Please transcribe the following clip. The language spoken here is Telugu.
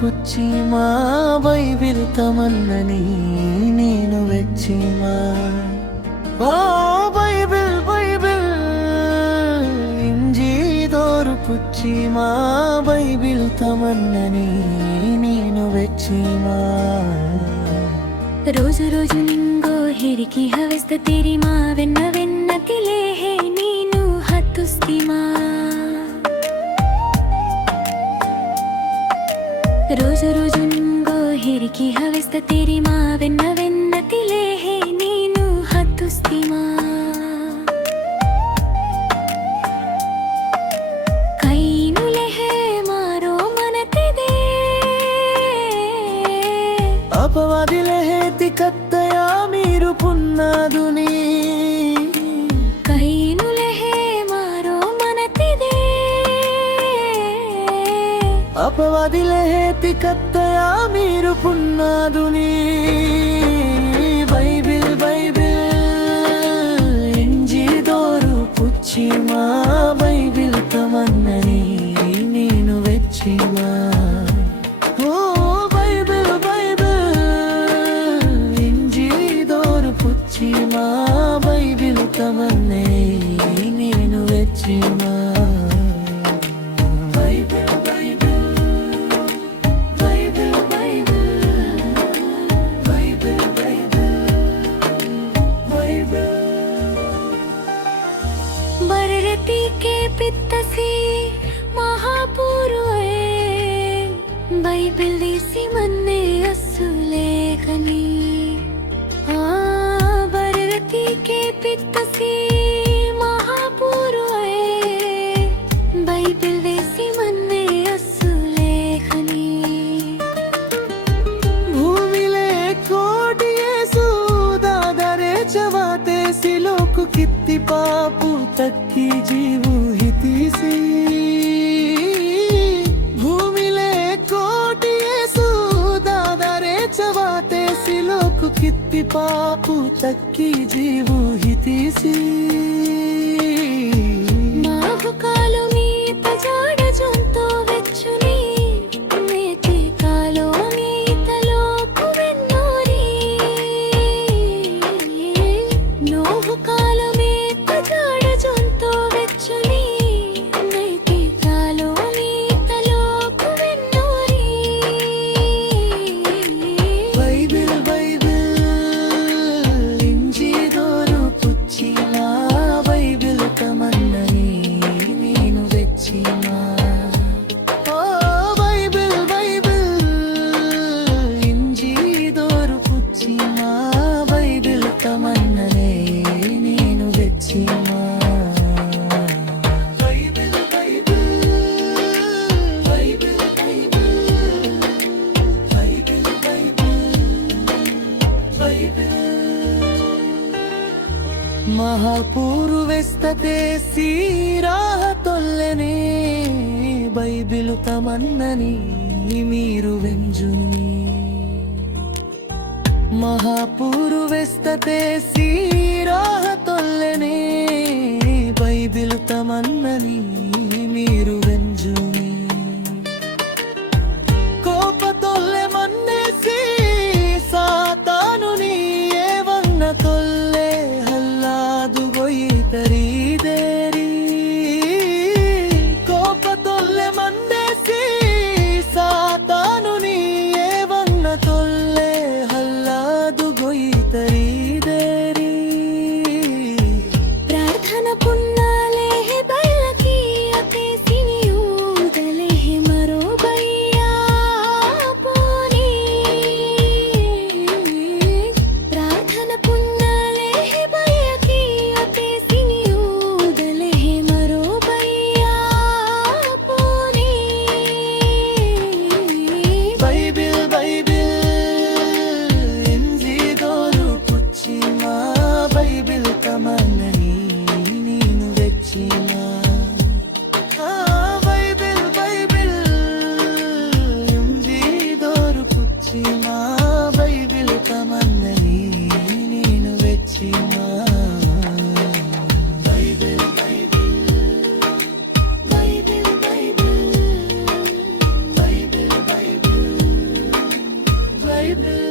పుచ్చిమా బైబిల్ తమన్నని నేను వెచ్చిమా ఓ బైబిల్ బైబిల్ ఇంజీదోరు పుచ్చిమా బైబిల్ ತಮನ್ನನಿ ನೀನು ವೆಚ್ಚಿಮಾ రోజు రోజు నింగೋ ಹೆರಿಗೆ ಹವೆಸ್ತ ತೇರಿ ಮಾವೆನ್ನ ವೆನ್ನ ತಿಲೆ ಹೇ ನೀನು ಹತ್ತುಸ್ತಿಮಾ రోజు రోజు నింగೋ ಹೆರಿಗೆ ಹವೆಸ್ತ ತೇರಿ ಮಾವೆನ್ನ ವೆನ್ನ ತಿಲೆ ಹೇ ನೀನು ಹತ್ತುಸ್ತಿಮಾ అపవాదిలే హేతి కత్తయా మీరు పున్నాదుని కైనులే హే మారో మనతిదే అపవాదిలే హేతి కత్తయా మీరు పున్నాదుని బైబిల్ బైబిల్ ఇంజీదోరు పుచ్చిమా బైబిల్ తమన్నని నేను వెచ్చిమా పుచ్చిమా బైబిల్ తమన్నే నేను వెచ్చిమా Bible Bible Bible Bible Bible Bible बररती के पित्तसी महापुरुए बाइबिल सी मन्ने असुलेखनी के पित्तसी महापुरुए बाइबिल वेसी मन्ने असुलेखनी भूमिले कोटि येसु दादरे चवाते सिलोक कित्ति पापु तक्की जीवु हितीसी भूमिले कोटि येसु दादरे चवाते सिलोक कित्ति पापु तक्की जीवु हितीसी माहु कालो मीत जाड़ जोंतो वेच्चुनी मेते कालो मीत लोकु वेन्नोरी नोहु कालो मीत जाड़ जोंतो वेच्चुनी मेते कालो मीत लोकु वेन्नोरी బైబిల్ బైబిల్ ఇంజీదోరు పుచ్చిమా బైబిల్ తమన్నని నేను వెచ్చిమా ఓ బైబిల్ బైబిల్ ఇంజీదోరు పుచ్చిమా బైబిల్ తమన్ననే నేను వెచ్చిమా Bible Bible Bible Bible Bible మహాపూర్వెస్తతే సీరాహ తొల్లెనే బైబిలు తమన్నని మీరు వెంజుని మహాపూర్వెస్తతే సీరాహ తొల్లెనే బైబిలు తమన్నని మీరు వెంజుని కోపతొల్లె మన్నేసి సాతానుని ఏవన్న తొల్లె హల్లాదు గొయ్యితరీదేరి కోపతొల్లె మన్నేసి సాతానుని ఏవన్న తొల్లె హల్లాదు గొయ్యితరీదేరి ప్రార్థన పున్నాలే హే బయలకి అతే సినియూదలే హే మరో బయ్యా పోనీ ప్రార్థన పున్నాలే హే బయలకి అతే సినియూదలే హే మరో బయ్యా పోనీ బైబిల్ బైబిల్ ఇంజీదోరు పుచ్చిమా బైబిల్ తమన్నని నేను వెచ్చిమా బైబిల్ బైబిల్ ఇంజీదోరు పుచ్చిమా బైబిల్ తమన్నని నేను వెచ్చిమా Bible Bible Bible Bible Bible Bible Bible